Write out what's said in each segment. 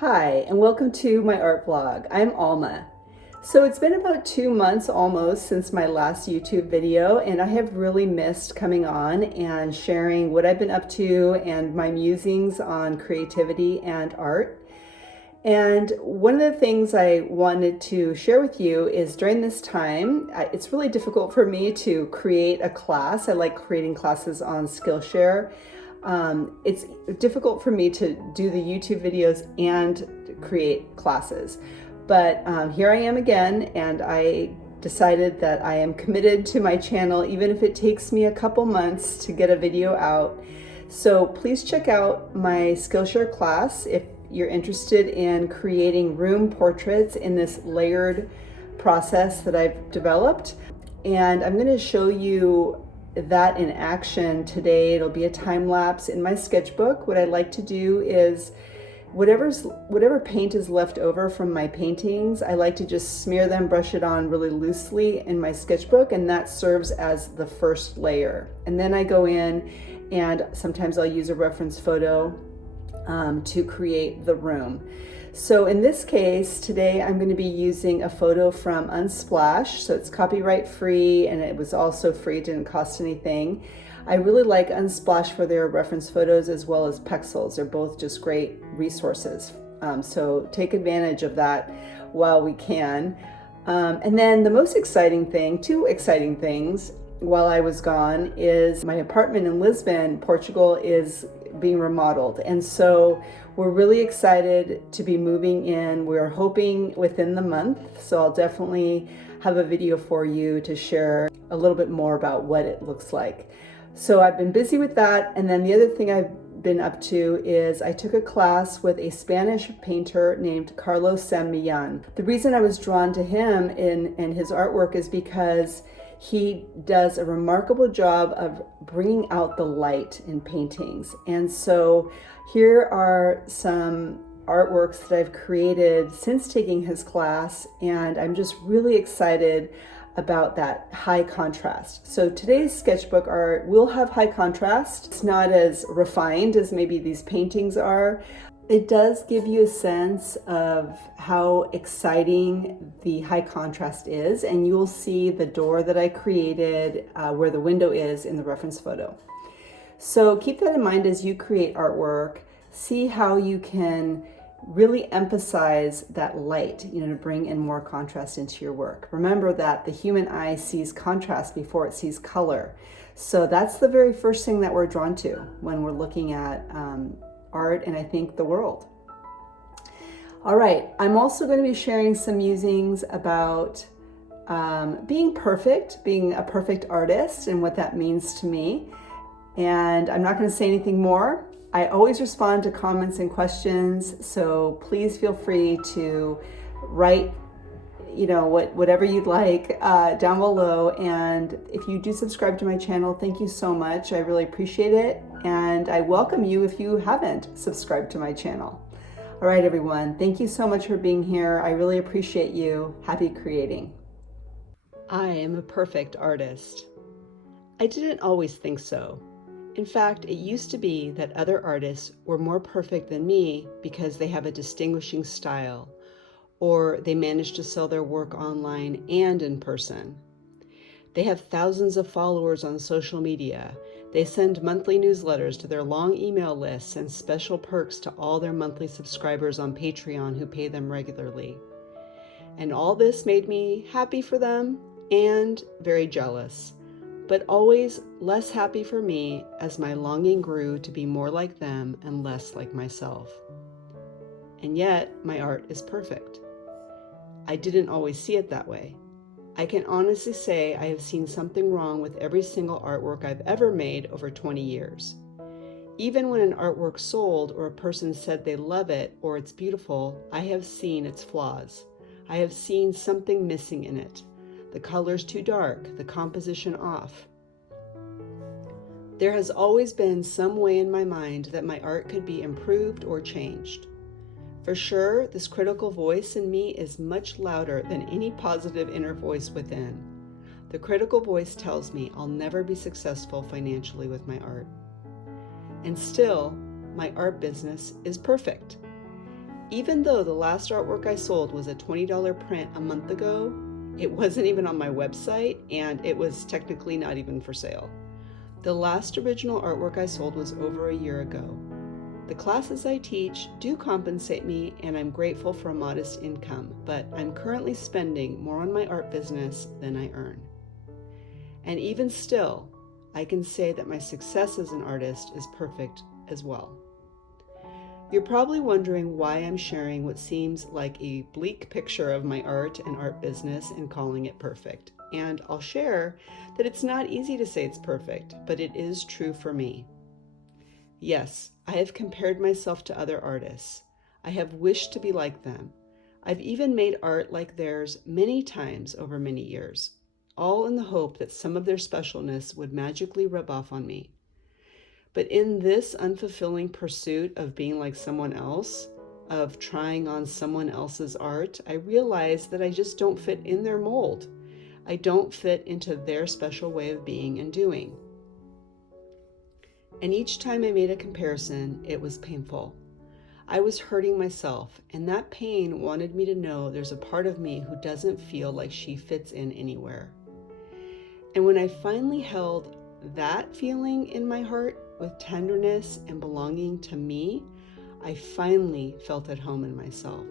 Hi, and welcome to my art vlog. I'm Alma. So it's been about 2 months almost since my last YouTube video, and I have really missed coming on and sharing what I've been up to and my musings on creativity and art. And one of the things I wanted to share with you is during this time, it's really difficult for me to create a class. I like creating classes on Skillshare. It's difficult for me to do the YouTube videos and create classes. But here I am again, and I decided that I am committed to my channel, even if it takes me a couple months to get a video out. So please check out my Skillshare class if you're interested in creating room portraits in this layered process that I've developed. And I'm going to show you that in action today. It'll be a time lapse in my sketchbook. What I like to do is whatever paint is left over from my paintings, I like to just smear them, brush it on really loosely in my sketchbook, and that serves as the first layer. And then I go in and sometimes I'll use a reference photo to create the room. So in this case, today I'm going to be using a photo from Unsplash. So it's copyright free, and it was also free, it didn't cost anything. I really like Unsplash for their reference photos as well as Pexels. They're both just great resources. So take advantage of that while we can. And then the most exciting thing, two exciting things while I was gone, is my apartment in Lisbon, Portugal, is being remodeled. And so we're really excited to be moving in. We're hoping within the month. So I'll definitely have a video for you to share a little bit more about what it looks like. So I've been busy with that. And then the other thing I've been up to is I took a class with a Spanish painter named Carlos San Millan. The reason I was drawn to him and his artwork is because he does a remarkable job of bringing out the light in paintings. And so here are some artworks that I've created since taking his class, and I'm just really excited about that high contrast. So today's sketchbook art will have high contrast. It's not as refined as maybe these paintings are. It does give you a sense of how exciting the high contrast is, and you'll see the door that I created where the window is in the reference photo. So keep that in mind as you create artwork. See how you can really emphasize that light, to bring in more contrast into your work. Remember that the human eye sees contrast before it sees color. So that's the very first thing that we're drawn to when we're looking at art, and I think the world. All right, I'm also going to be sharing some musings about being perfect, being a perfect artist, and what that means to me. And I'm not going to say anything more. I always respond to comments and questions, so please feel free to write whatever you'd like down below. And if you do subscribe to my channel, thank you so much. I really appreciate it. And I welcome you if you haven't subscribed to my channel. All right, everyone. Thank you so much for being here. I really appreciate you. Happy creating. I am a perfect artist. I didn't always think so. In fact, it used to be that other artists were more perfect than me because they have a distinguishing style, or they manage to sell their work online and in person. They have thousands of followers on social media. They send monthly newsletters to their long email lists and special perks to all their monthly subscribers on Patreon who pay them regularly. And all this made me happy for them and very jealous, but always less happy for me as my longing grew to be more like them and less like myself. And yet, my art is perfect. I didn't always see it that way. I can honestly say I have seen something wrong with every single artwork I've ever made over 20 years. Even when an artwork sold or a person said they love it or it's beautiful, I have seen its flaws. I have seen something missing in it. The color's too dark, the composition off. There has always been some way in my mind that my art could be improved or changed. For sure, this critical voice in me is much louder than any positive inner voice within. The critical voice tells me I'll never be successful financially with my art. And still, my art business is perfect. Even though the last artwork I sold was a $20 print a month ago, it wasn't even on my website, and it was technically not even for sale. The last original artwork I sold was over a year ago. The classes I teach do compensate me, and I'm grateful for a modest income, but I'm currently spending more on my art business than I earn. And even still, I can say that my success as an artist is perfect as well. You're probably wondering why I'm sharing what seems like a bleak picture of my art and art business and calling it perfect. And I'll share that it's not easy to say it's perfect, but it is true for me. Yes, I have compared myself to other artists. I have wished to be like them. I've even made art like theirs many times over many years, all in the hope that some of their specialness would magically rub off on me. But in this unfulfilling pursuit of being like someone else, of trying on someone else's art, I realized that I just don't fit in their mold. I don't fit into their special way of being and doing. And each time I made a comparison, it was painful. I was hurting myself, and that pain wanted me to know there's a part of me who doesn't feel like she fits in anywhere. And when I finally held that feeling in my heart with tenderness and belonging to me, I finally felt at home in myself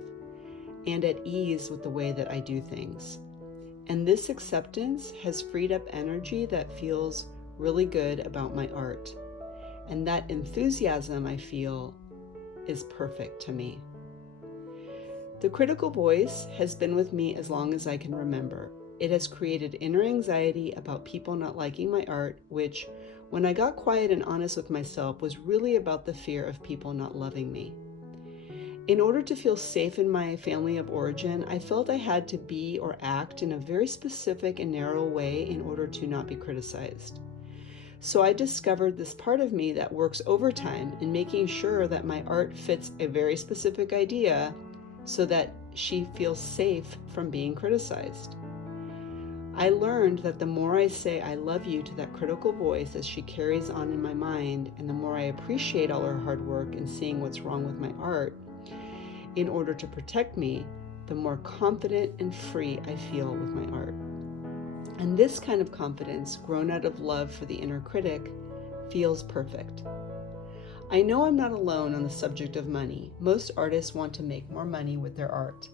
and at ease with the way that I do things. And this acceptance has freed up energy that feels really good about my art. And that enthusiasm I feel is perfect to me. The critical voice has been with me as long as I can remember. It has created inner anxiety about people not liking my art, which, when I got quiet and honest with myself, was really about the fear of people not loving me. In order to feel safe in my family of origin, I felt I had to be or act in a very specific and narrow way in order to not be criticized. So I discovered this part of me that works overtime in making sure that my art fits a very specific idea so that she feels safe from being criticized. I learned that the more I say I love you to that critical voice as she carries on in my mind, and the more I appreciate all her hard work in seeing what's wrong with my art, in order to protect me, the more confident and free I feel with my art. And this kind of confidence, grown out of love for the inner critic, feels perfect. I know I'm not alone on the subject of money. Most artists want to make more money with their art.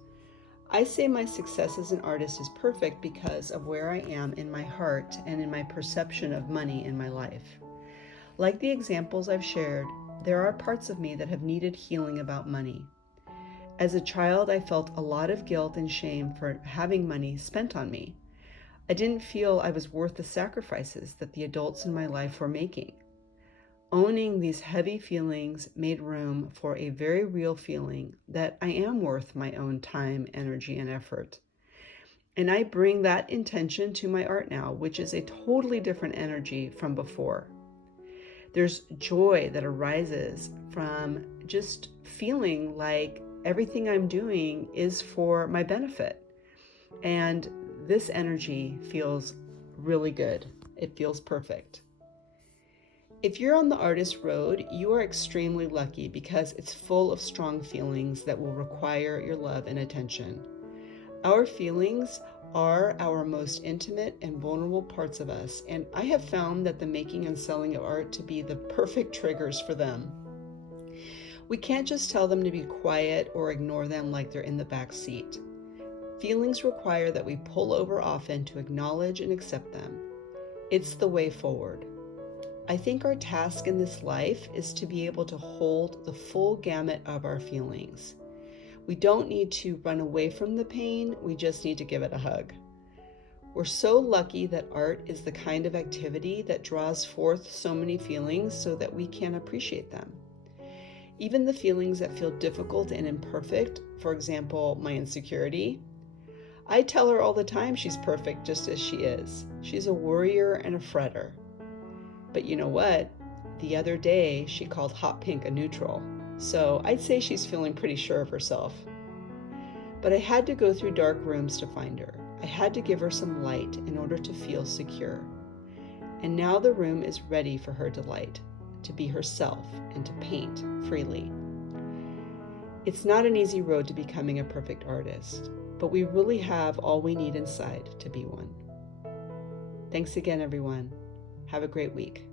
I say my success as an artist is perfect because of where I am in my heart and in my perception of money in my life. Like the examples I've shared, there are parts of me that have needed healing about money. As a child, I felt a lot of guilt and shame for having money spent on me. I didn't feel I was worth the sacrifices that the adults in my life were making. Owning these heavy feelings made room for a very real feeling that I am worth my own time, energy, and effort. And I bring that intention to my art now, which is a totally different energy from before. There's joy that arises from just feeling like everything I'm doing is for my benefit. And this energy feels really good. It feels perfect. If you're on the artist road, you are extremely lucky because it's full of strong feelings that will require your love and attention. Our feelings are our most intimate and vulnerable parts of us, and I have found that the making and selling of art to be the perfect triggers for them. We can't just tell them to be quiet or ignore them like they're in the back seat. Feelings require that we pull over often to acknowledge and accept them. It's the way forward. I think our task in this life is to be able to hold the full gamut of our feelings. We don't need to run away from the pain, we just need to give it a hug. We're so lucky that art is the kind of activity that draws forth so many feelings so that we can appreciate them. Even the feelings that feel difficult and imperfect, for example, my insecurity, I tell her all the time she's perfect just as she is. She's a worrier and a fretter. But you know what? The other day, she called hot pink a neutral. So I'd say she's feeling pretty sure of herself. But I had to go through dark rooms to find her. I had to give her some light in order to feel secure. And now the room is ready for her delight, to be herself and to paint freely. It's not an easy road to becoming a perfect artist, but we really have all we need inside to be one. Thanks again, everyone. Have a great week.